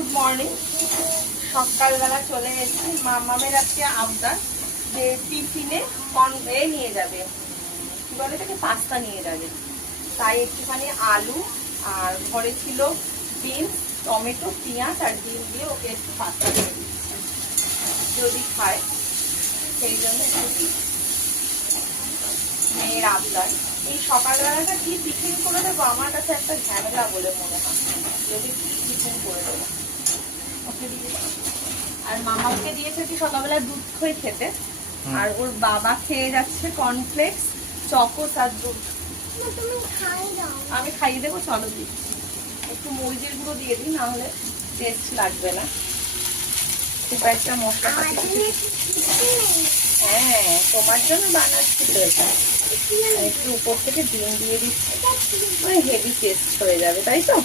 Good morning. সকালবেলা চলে এসেছি। মামামের আজকে আবদার যে টিফিনে নিয়ে যাবে, কি বলে এটাকে, পাস্তা নিয়ে যাবে। তাই একটুখানি আলু আর ঘরে ছিল বিনস, টমেটো, পেঁয়াজ আর ডিম দিয়ে ওকে একটু পাস্তা দিয়ে দিচ্ছি, যদি খায় সেই জন্য একটু মেয়ের আবদার। এই সকালবেলাটা কি টিফিন করে দেবো আমার কাছে একটা ঝামেলা বলে মনে হয়, যদি কি টিফিন করে দেবো। ওকে দিয়ে, আর মামাকে দিয়েছে কি সকালবেলা দুধ খই খেতে, আর ওর বাবা খেয়ে যাচ্ছে কর্নফ্লেক্স, চকোস আর দুধ। আমি খাইয়ে দেবো, চলো দিচ্ছি। একটু মরিচের গুঁড়ো দিয়ে দিই, না হলে টেস্ট লাগবে না। খুব একটা মশলা হ্যাঁ, তোমার জন্য বানাচ্ছি তো এটা। একটু উপর থেকে ডিম দিয়ে দিচ্ছি, হেভি টেস্ট হয়ে যাবে, তাই তো।